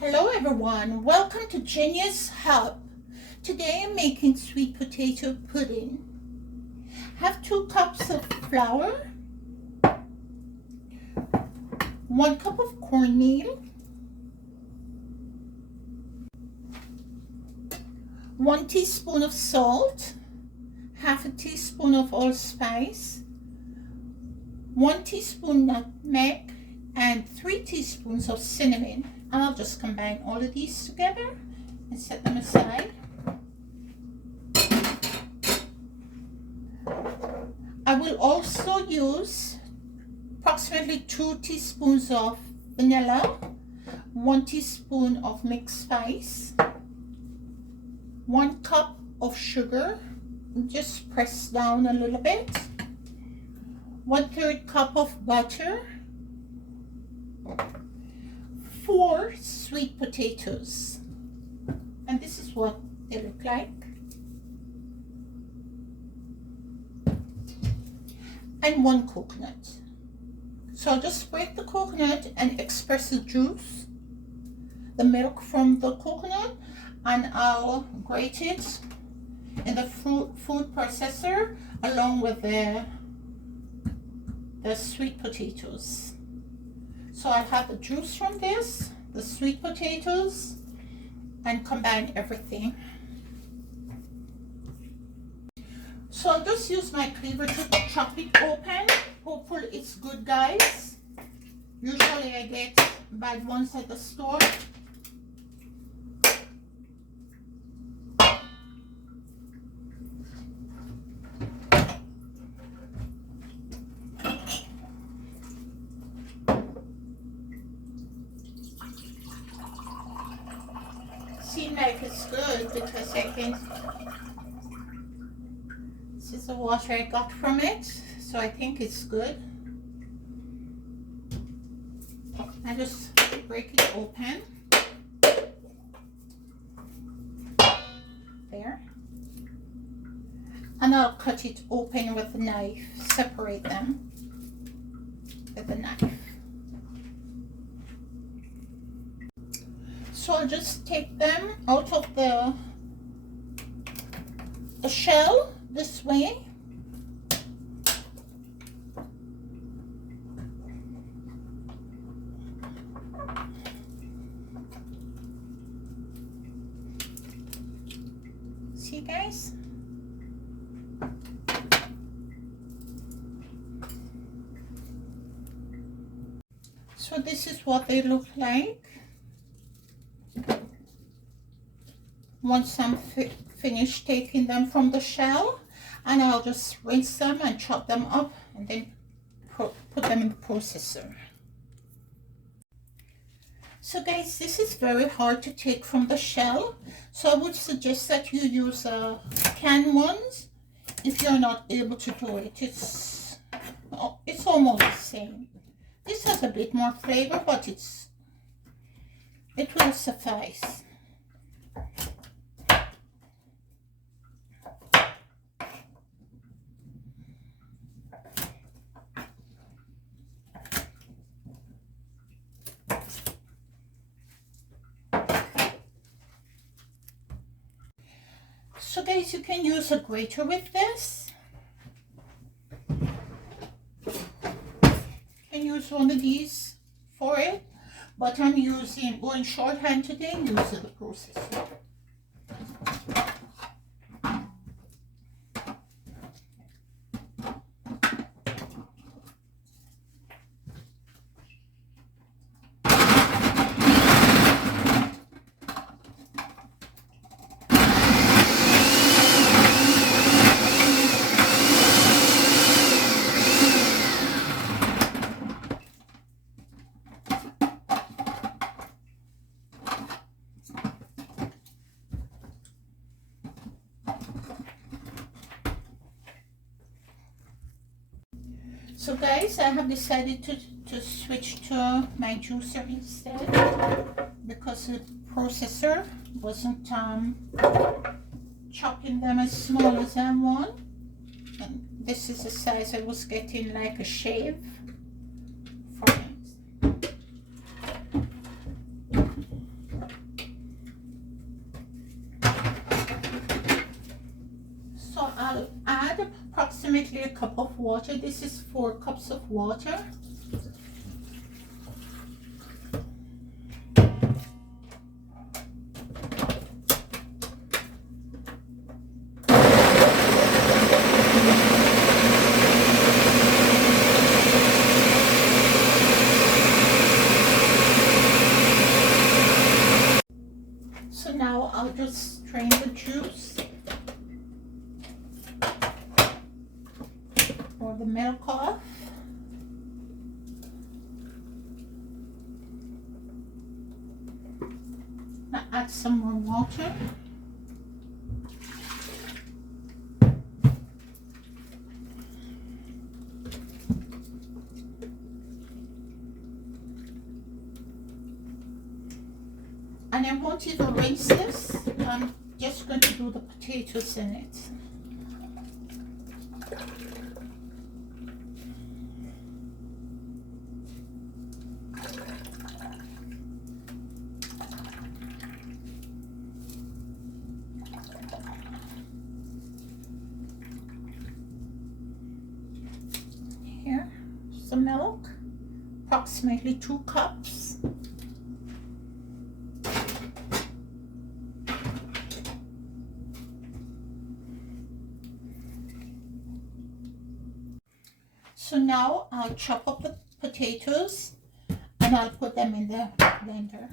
Hello everyone, welcome to Genius Hub. Today I'm making sweet potato pudding. Have 2 cups of flour, 1 cup of cornmeal, 1 teaspoon of salt, half a teaspoon of allspice, 1 teaspoon nutmeg, and 3 teaspoons of cinnamon. And I'll just combine all of these together and set them aside. I will also use approximately 2 teaspoons of vanilla, 1 teaspoon of mixed spice, 1 cup of sugar, just press down a little bit, 1/3 cup of butter, 4 sweet potatoes, and this is what they look like, and 1 coconut. So I'll just break the coconut and express the juice, the milk from the coconut, and I'll grate it in the food processor along with the sweet potatoes. So I'll have the juice from this, the sweet potatoes, and combine everything. So I'll just use my cleaver to chop it open. Hopefully it's good, guys. Usually I get bad ones at the store. Seems like it's good because I can, this is the water I got from it, so I think it's good. I just break it open. There. And I'll cut it open with a knife, separate them with a knife. So I'll just take them out of the shell this way. See, guys? So this is what they look like. Once I'm finished taking them from the shell, and I'll just rinse them and chop them up and then put them in the processor. So guys, this is very hard to take from the shell, so I would suggest that you use canned ones if you're not able to do it. It's almost the same. This has a bit more flavor, but it will suffice. So guys, you can use a grater with this. You can use one of these for it, but I'm going shorthand today and using the processor. So guys, I have decided to switch to my juicer instead because the processor wasn't chopping them as small as I want. And this is the size I was getting, like a shave from it. approximately a cup of water. This is 4 cups of water. So now I'll just strain the juice or the milk off. Now add some more water. And I won't even rinse this. I'm just going to do the potatoes in it. Here, some milk, approximately 2 cups. So now I'll chop up the potatoes and I'll put them in the blender.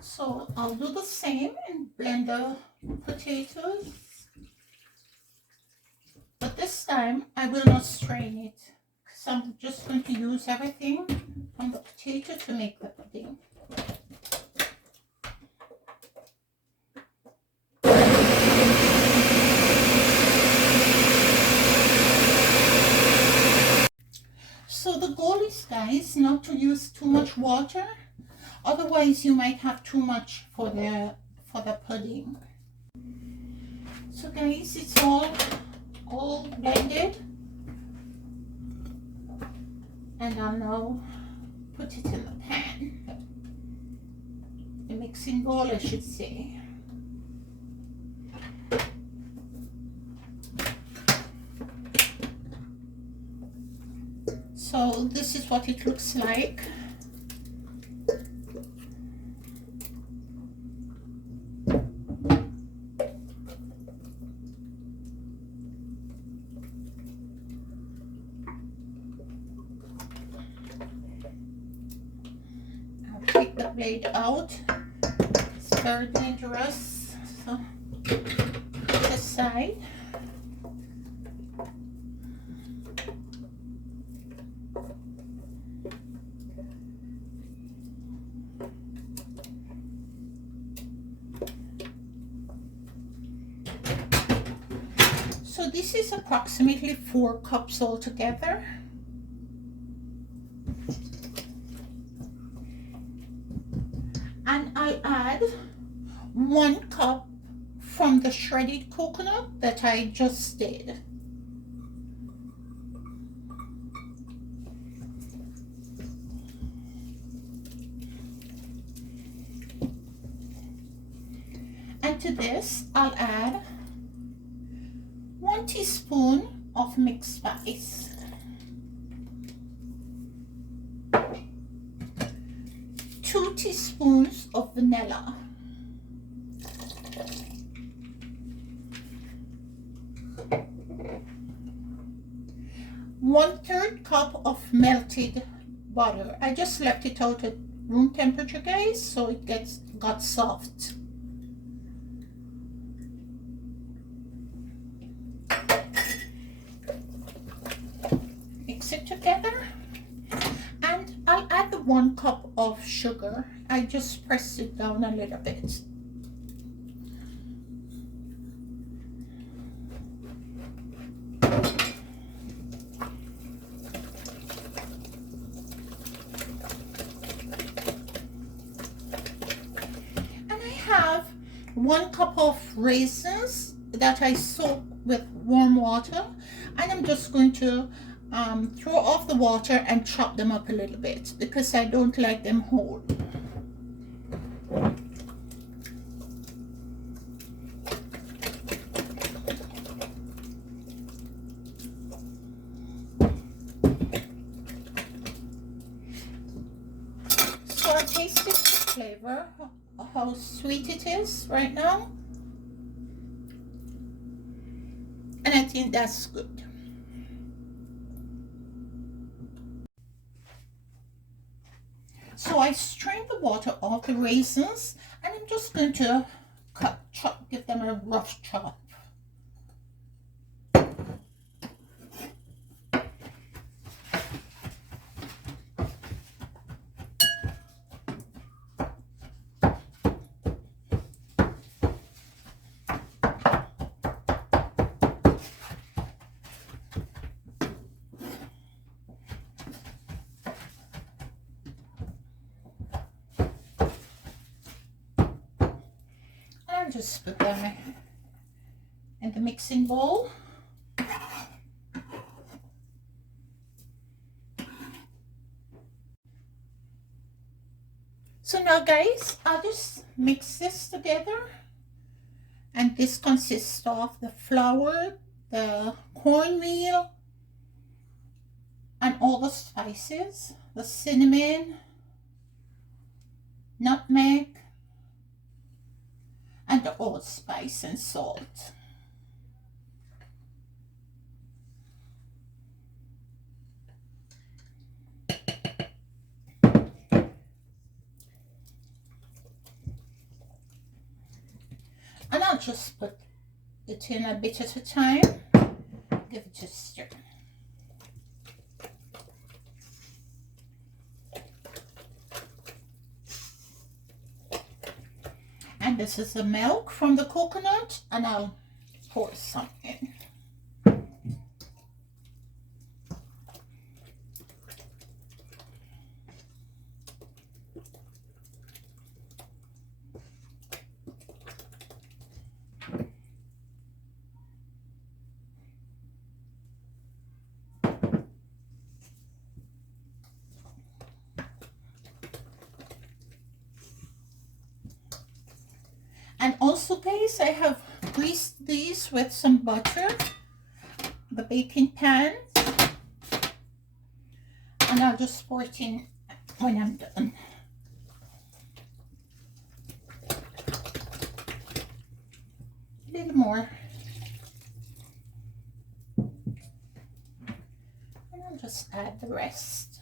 So I'll do the same and blend the potatoes, but this time I will not strain it because I'm just going to use everything from the potato to make the pudding. So the goal is, guys, not to use too much water. Otherwise, you might have too much for the pudding. So, guys, it's all blended, and I'll now put it in the pan. The mixing bowl, I should say. So this is what it looks like. Take the blade out. It's very dangerous. So put aside. So this is approximately 4 cups altogether. And I'll add 1 cup from the shredded coconut that I just did. And to this, I'll add 1 teaspoon of mixed spice. 2 teaspoons of vanilla. 1/3 cup of melted butter. I just left it out at room temperature, guys, so it got soft. 1 cup of sugar. I just pressed it down a little bit. And I have 1 cup of raisins that I soak with warm water, and I'm just going to throw off the water and chop them up a little bit because I don't like them whole. So I tasted the flavor, how sweet it is right now, and I think that's good. So I strained the water off the raisins, and I'm just going to give them a rough chop. And just put them in the mixing bowl. So now guys, I'll just mix this together, and this consists of the flour, the cornmeal, and all the spices, the cinnamon, nutmeg, and the allspice and salt. And I'll just put it in a bit at a time, give it a stir. And this is the milk from the coconut, and I'll pour some in. And also guys, I have greased these with some butter, the baking pan, and I'll just pour it in when I'm done. A little more. And I'll just add the rest.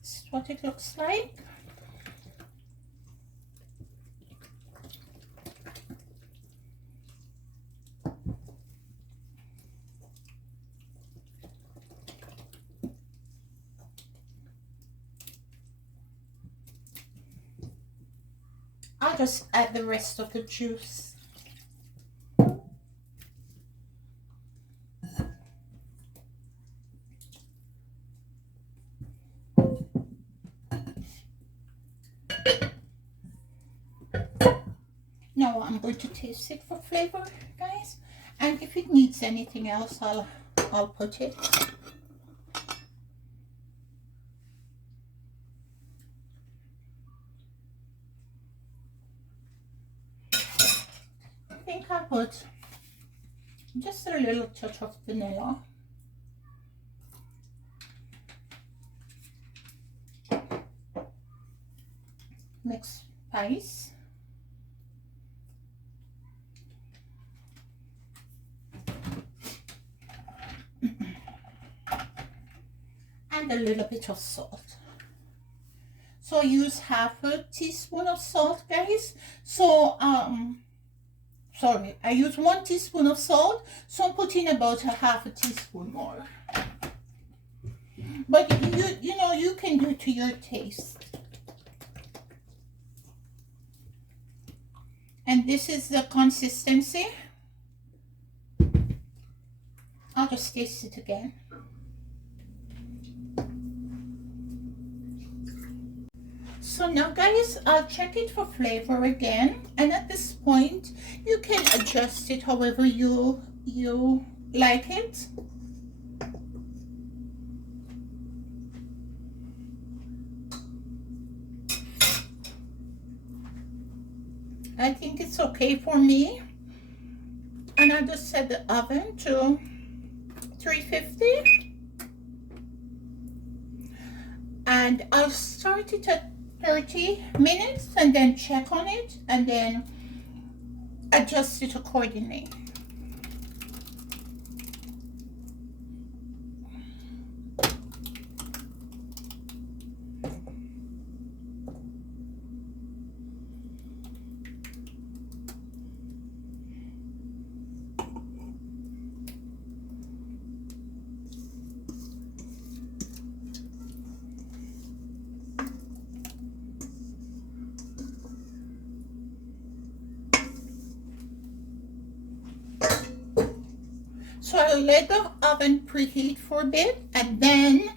This is what it looks like. I'll just add the rest of the juice. Now I'm going to taste it for flavor, guys, and if it needs anything else, I'll put it. I think I'll put just a little touch of vanilla. Mixed spice. And a little bit of salt. So I use half a teaspoon of salt, guys. So sorry, I use 1 teaspoon of salt, so I'm putting about a half a teaspoon more. But you know, you can do it to your taste. And this is the consistency. I'll just taste it again. So now guys, I'll check it for flavor again, and at this point you can adjust it however you like it. I think it's okay for me, and I'll just set the oven to 350, and I'll start it at 30 minutes and then check on it and then adjust it accordingly. So I'll let the oven preheat for a bit, and then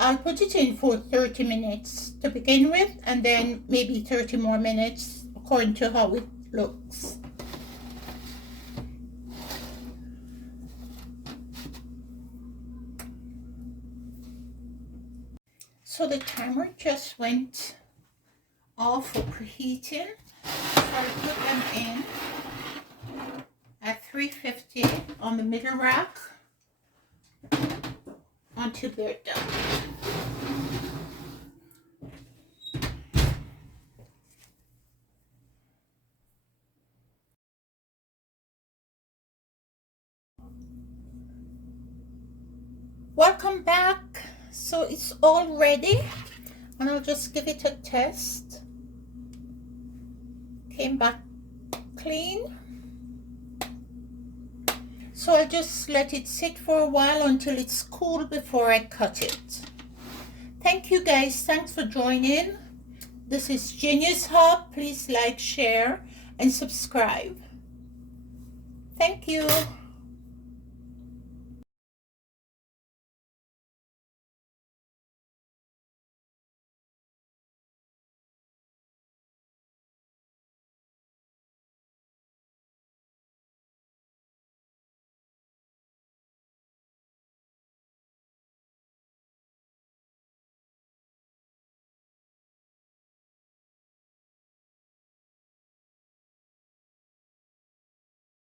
I'll put it in for 30 minutes to begin with, and then maybe 30 more minutes according to how it looks. So the timer just went off for preheating, so I'll put them in at 350 on the middle rack until they're done. Welcome back. So it's all ready, and I'll just give it a test. Came back clean. So I'll just let it sit for a while until it's cool before I cut it. Thank you guys. Thanks for joining. This is Genius Hub. Please like, share, and subscribe. Thank you.